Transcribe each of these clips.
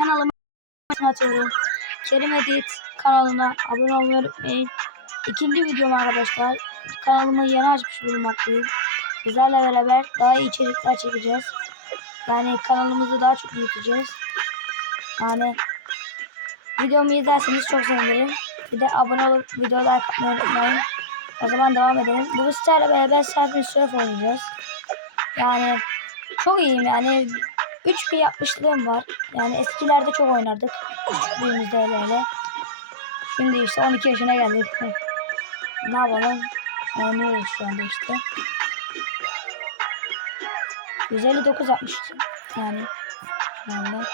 kanalıma atıyorum. Kerim Edit kanalına abone olmayı unutmayın. İkinci videom arkadaşlar. Kanalımı yeni açmış bulunmaktayım. Sizlerle beraber daha iyi içerikler çekeceğiz. Yani kanalımızı daha çok büyüteceğiz. Yani videomu izlerseniz çok sevinirim. Bir de abone olup videoya like atmayı unutmayın. O zaman devam edelim. Bu sizlerle beraber Serpil Surf oynayacağız. Yani çok iyiyim yani. 3 bir yapmışlığım var. Yani eskilerde çok oynardık. Küçüklüğümüzde öyle öyle. Şimdi işte 12 yaşına geldik. ne yapalım? Oynuyoruz şu anda işte. 159 yapmıştım. Yani. Şu anda.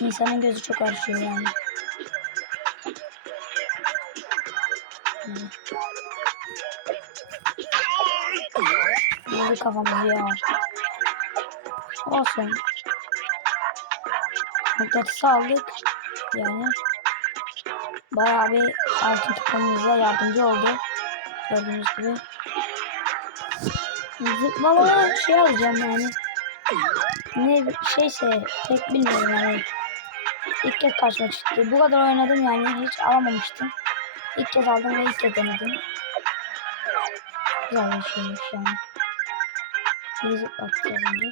İnsanın gözü çok karışıyor yani. Vurdu kafamızı ya. Olsun. Mıknatısı aldık. Yani. Bayağı bir altın tutmamıza yardımcı oldu. Gördüğünüz gibi. Zıplama şey alacağım yani. Ne şeyse pek bilmiyorum yani. İlk kez karşıma çıktı. Bu kadar oynadım yani hiç alamamıştım. İlk kez aldım ve ilk kez denedim. Bir şeymiş yani. İyi zıplatacağız önce.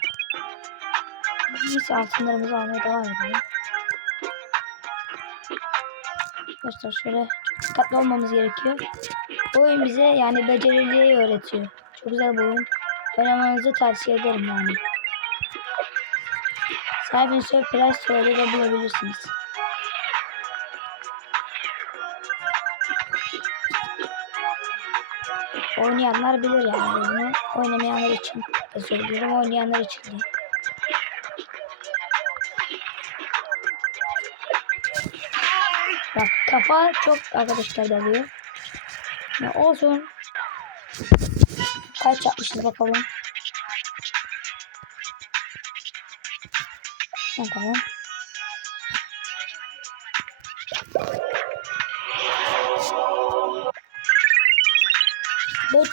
Neyse altınlarımızı almaya devam edelim. Arkadaşlar şöyle dikkatli olmamız gerekiyor. Bu oyun bize yani beceriliği öğretiyor. Çok güzel bir oyun. Oynamanızı tavsiye ederim yani. Surf Play Store'da da bulabilirsiniz. Oynayanlar bilir yani bunu. Oynamayanlar için de söylüyorum. Oynayanlar için de. Bak kafa çok arkadaşlar dalıyor. Ya olsun. Kaç yapmışız bakalım. Bakalım. Dört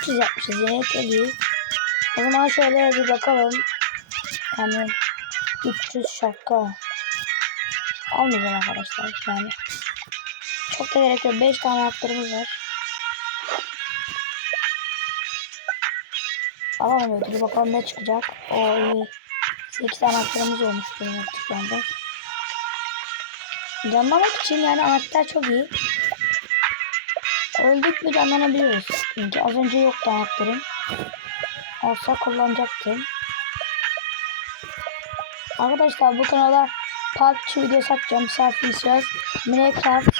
yüz yapmışız çok iyi. O zaman şöyle bir bakalım. Yani 300 şapka. Almayacağım arkadaşlar yani. Çok da gerek yok. 5 tane haklarımız var. Alalım ödülü bakalım ne çıkacak. O iyi. 8 tane haklarımız olmuş benim artık anda. Canlamak için yani anahtar çok iyi. Öldük mü canlanabiliyoruz. Çünkü az önce yoktu anahtarım. Olsa kullanacaktım. Arkadaşlar bu kanala PUBG videosu atacağım. Selfie söz, Minecraft,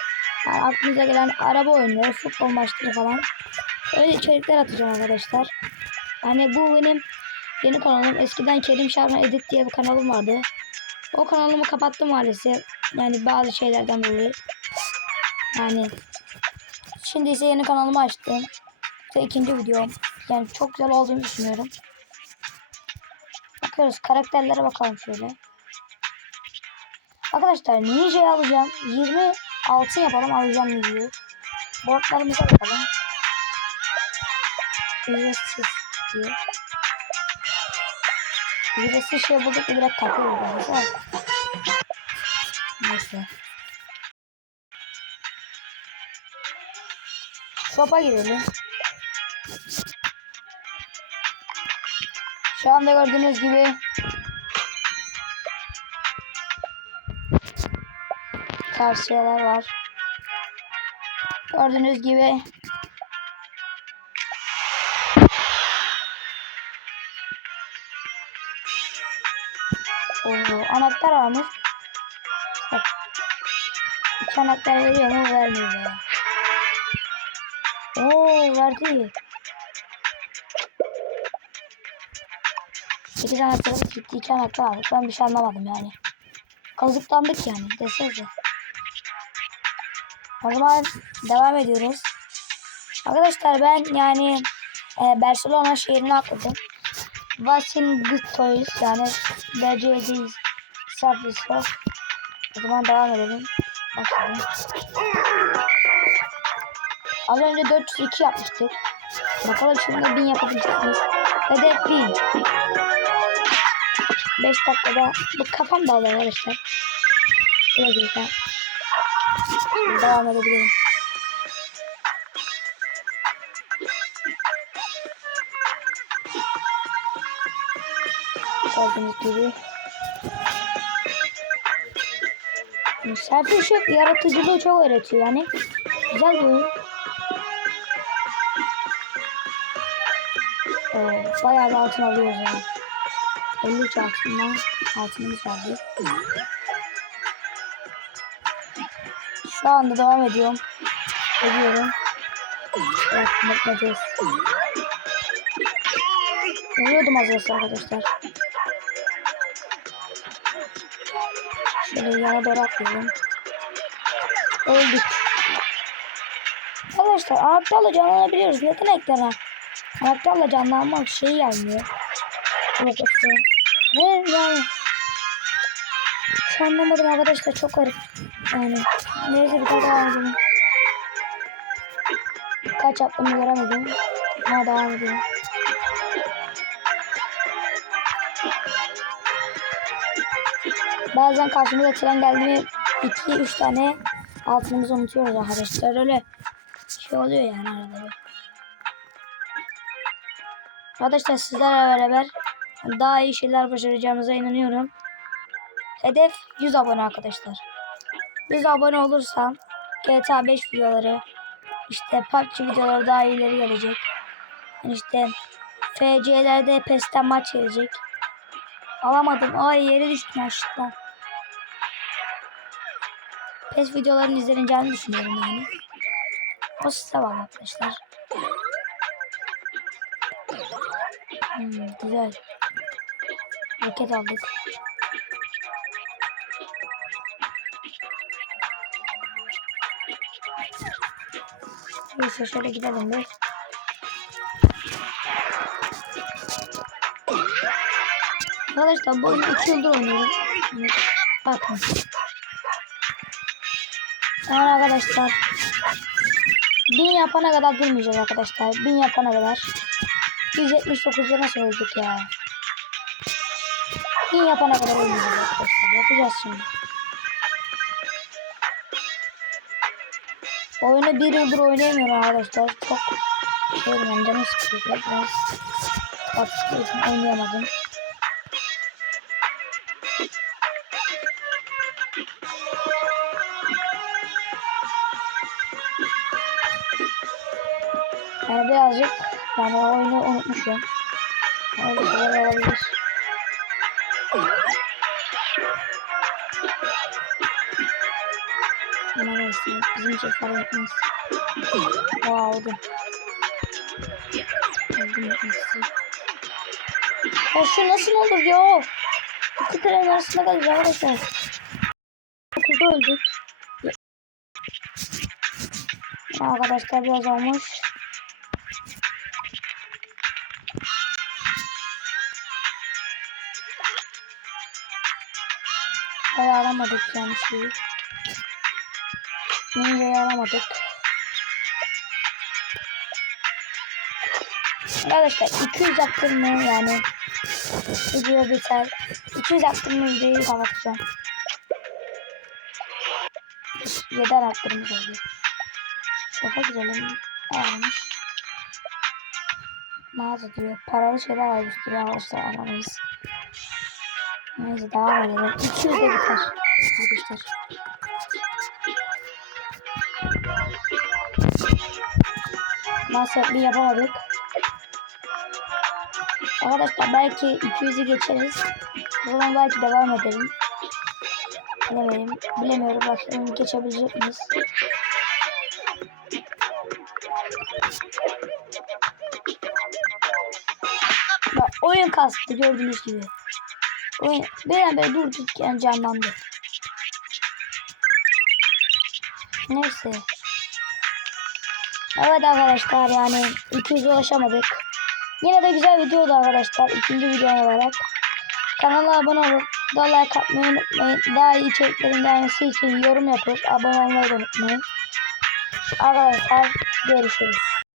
yani aklınıza gelen araba oyunları, futbol maçları falan. Öyle içerikler atacağım arkadaşlar. Yani bu benim yeni kanalım. Eskiden Kerim Şarman Edit diye bir kanalım vardı. O kanalımı kapattım maalesef. Yani bazı şeylerden dolayı. Yani şimdi ise yeni kanalımı açtım. Ve ikinci videom. Yani çok güzel olduğunu düşünüyorum. Bakıyoruz karakterlere bakalım şöyle. Arkadaşlar Ninja'yı alacağım. 20 altın yapalım alacağım Ninja'yı. Boardlarımıza bakalım. Ücretsiz diyor. Ücretsiz şey bulduk direkt takıyoruz. Neyse. Shop'a girelim. Şu anda gördüğünüz gibi tavsiyeler var. Gördüğünüz gibi Oo, anahtar almış. İki anahtar veriyor mu vermiyor ya. Oo verdi. 8 anahtarımız gitti. 2 anahtar aldık. Ben bir şey anlamadım yani. Kazıklandık yani. Desenize. O zaman devam ediyoruz. Arkadaşlar ben yani e, Barcelona şehrine atladım. Vasin Toys yani BCD Service O zaman devam edelim. Başlayalım. Az önce 402 yapmıştık. Bakalım şimdi 1000 yapabilecek miyiz? Hedef 1000. 5 dakikada bu kafam dağıldı arkadaşlar. Bir dakika. Devam edebilirim. Gördüğünüz gibi. Serpil şu yaratıcılığı çok öğretiyor yani. Güzel bir oyun. Bayağı bir altın alıyoruz yani. 53 altından altınımız vardı. Şu anda devam ediyorum. Ediyorum. Evet, bekleyeceğiz. Vuruyordum az önce arkadaşlar. Şöyle yana doğru atlıyorum. Öldük. Arkadaşlar anahtarla canlanabiliyoruz. Neden ekrana? Anahtarla canlanmak şeyi gelmiyor. Evet işte. Ne yani? Hiç anlamadım arkadaşlar çok garip. Yani neyse bir daha devam edelim. Kaç yaptığımı göremedim. Ama devam edelim. Bazen karşımıza tren geldi mi 2-3 tane altınımızı unutuyoruz arkadaşlar. Öyle şey oluyor yani arada. Arkadaşlar sizlerle beraber daha iyi şeyler başaracağımıza inanıyorum. Hedef 100 abone arkadaşlar. 100 abone olursam GTA 5 videoları işte PUBG videoları daha iyileri gelecek. İşte FC'lerde PES'ten maç gelecek. Alamadım. Ay yere düştüm aşağıdan. PES videolarının izleneceğini düşünüyorum yani. O size var arkadaşlar. Hmm, güzel. Roket aldık. Neyse şöyle gidelim bir. Arkadaşlar bu oyunu 2 yıldır oynuyorum. Yani Bakın. Eğer arkadaşlar bin yapana kadar durmayacağız arkadaşlar. Bin yapana kadar. 179'da nasıl öldük ya? Bin yapana kadar oynayacağız arkadaşlar. Yapacağız şimdi. Oyunu bir yıldır oynayamıyorum arkadaşlar. Çok şey ben canım sıkıldı. Biraz tatsız için oynayamadım. Yani birazcık yani oyunu unutmuşum. Öyle şeyler olabilir. Ama neyse bizim için fark etmez. Oha aldım. Aldım neyse. Ya şu nasıl olur ya? İki tren arasında kalıyoruz arkadaşlar. Dokuzda öldük. Arkadaşlar biraz olmuş. Bayağı aramadık yani şeyi. Ninja'yı aramadık. Arkadaşlar 200 yaptım mı yani video biter. 200 yaptım mı videoyu kapatacağım. 7 anahtarımız oldu. Şaka güzelim. Almış. Mağaza diyor. Paralı şeyler almış duruyor arkadaşlar alamayız. Neyse devam edelim. 200 de biter. Arkadaşlar. Nasıl bir yapamadık. Arkadaşlar belki 200'ü geçeriz. Zaman belki devam edelim. Bilemedim. Bilemiyorum. Bakalım geçebilecek miyiz? Bak oyun kastı gördüğünüz gibi. Oyun birden durdu yani canlandı. Neyse. Evet arkadaşlar yani 200 ulaşamadık. Yine de güzel videoydu arkadaşlar. ikinci video olarak. Kanala abone olup da like atmayı unutmayın. Daha iyi içeriklerin gelmesi için yorum yapıp abone olmayı unutmayın. Arkadaşlar görüşürüz.